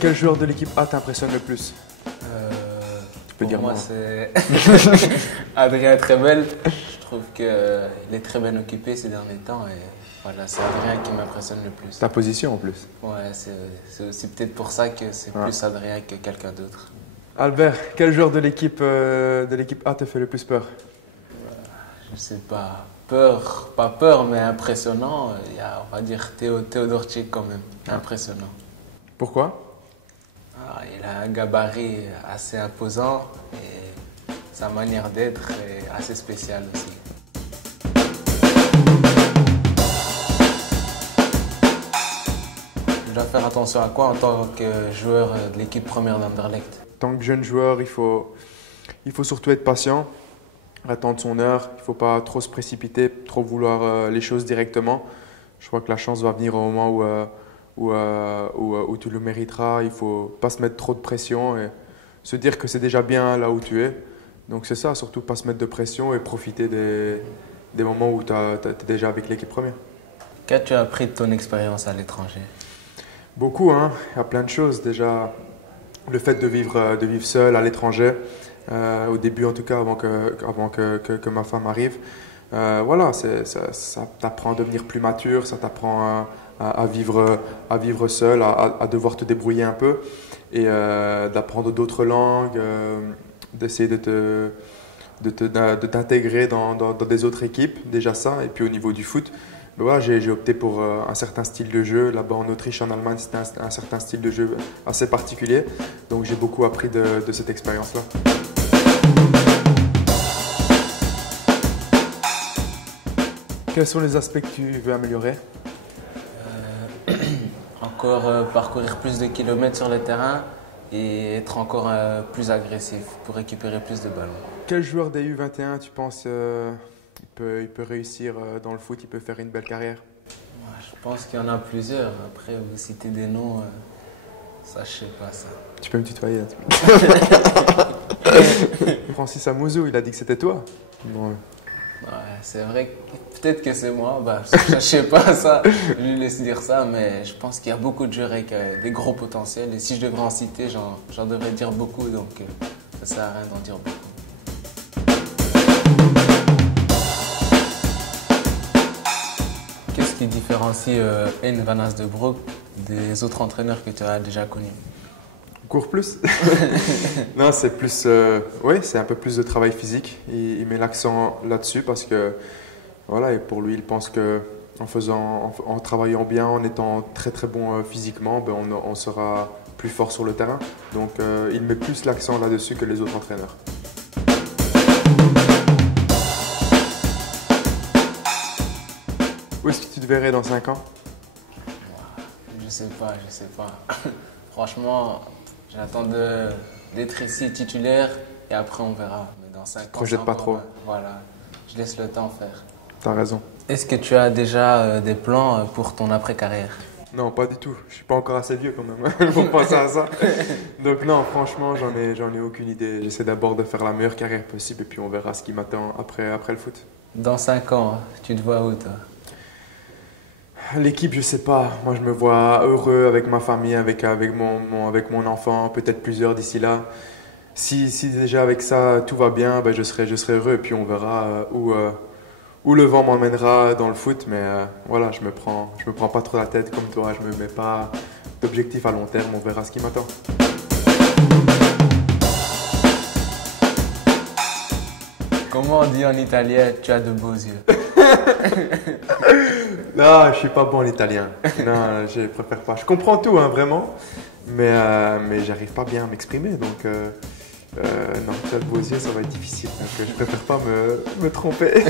Quel joueur de l'équipe A t'impressionne le plus? Tu peux Pour dire moi, moi. c'est Adrien Trebel. Je trouve qu'il est très bien occupé ces derniers temps et voilà, c'est Adrien qui m'impressionne le plus. Ta position en plus. Ouais, c'est aussi peut-être pour ça que c'est plus Adrien que quelqu'un d'autre. Albert, quel joueur de l'équipe A te fait le plus peur? Je sais pas, peur, pas peur, mais impressionnant. Il y a, on va dire, Théodorczyk quand même, impressionnant. Pourquoi? Il a un gabarit assez imposant et sa manière d'être est assez spéciale aussi. Je dois faire attention à quoi en tant que joueur de l'équipe première d'Anderlecht? En tant que jeune joueur, il faut surtout être patient, attendre son heure. Il ne faut pas trop se précipiter, trop vouloir les choses directement. Je crois que la chance va venir au moment où tu le mériteras. Il ne faut pas se mettre trop de pression et se dire que c'est déjà bien là où tu es. Donc c'est ça, surtout pas se mettre de pression et profiter des moments où tu es déjà avec l'équipe première. Qu'as-tu appris de ton expérience à l'étranger? Beaucoup, hein. Il y a plein de choses. Déjà, le fait de vivre seul à l'étranger, au début en tout cas, avant que ma femme arrive. Voilà, ça t'apprend à devenir plus mature, ça t'apprend à vivre seul, à devoir te débrouiller un peu et d'apprendre d'autres langues, d'essayer de t'intégrer dans des autres équipes, déjà ça. Et puis au niveau du foot, ben voilà, j'ai opté pour un certain style de jeu. Là-bas en Autriche, en Allemagne, c'était un certain style de jeu assez particulier. Donc j'ai beaucoup appris de cette expérience-là. Quels sont les aspects que tu veux améliorer? Encore parcourir plus de kilomètres sur le terrain et être encore plus agressif pour récupérer plus de ballons. Quel joueur des U21 tu penses il peut réussir dans le foot, il peut faire une belle carrière? Je pense qu'il y en a plusieurs. Après, vous citez des noms, ça je sais pas ça. Tu peux me tutoyer. Francis Amouzou, il a dit que c'était toi. Bon. Ouais, c'est vrai que peut-être que c'est moi. Je sais pas ça. Je lui laisse dire ça, mais je pense qu'il y a beaucoup de joueurs avec des gros potentiels. Et si je devrais en citer, j'en devrais dire beaucoup. Donc ça sert à rien d'en dire beaucoup. Qu'est-ce qui différencie Hein Van Asdebroek des autres entraîneurs que tu as déjà connus? Cours plus? Non, c'est plus, oui, c'est un peu plus de travail physique. Il met l'accent là-dessus parce que, voilà, et pour lui, il pense que en travaillant bien, en étant très très bon physiquement, ben on sera plus fort sur le terrain. Donc, il met plus l'accent là-dessus que les autres entraîneurs. Où est-ce que tu te verrais dans 5 ans? Je sais pas. Franchement, j'attends d'être ici titulaire et après on verra. Mais dans 5 ans, Projette pas trop. Voilà, je laisse le temps faire. T'as raison. Est-ce que tu as déjà des plans pour ton après-carrière? Non, pas du tout. Je suis pas encore assez vieux quand même pour penser à ça. Donc non, franchement, j'en ai aucune idée. J'essaie d'abord de faire la meilleure carrière possible et puis on verra ce qui m'attend après le foot. Dans 5 ans, tu te vois où toi? L'équipe, je sais pas. Moi, je me vois heureux avec ma famille, avec mon enfant, peut-être plusieurs d'ici là. Si déjà avec ça tout va bien, ben je serai heureux et puis on verra où le vent m'emmènera dans le foot. Mais voilà, je me prends pas trop la tête comme toi. Je me mets pas d'objectif à long terme. On verra ce qui m'attend. Comment on dit en italien, tu as de beaux yeux? Non, je suis pas bon en italien. Non, je préfère pas. Je comprends tout, hein, vraiment. Mais j'arrive pas bien à m'exprimer. Donc, non, tu as de beaux yeux, ça va être difficile. Donc, je préfère pas me tromper.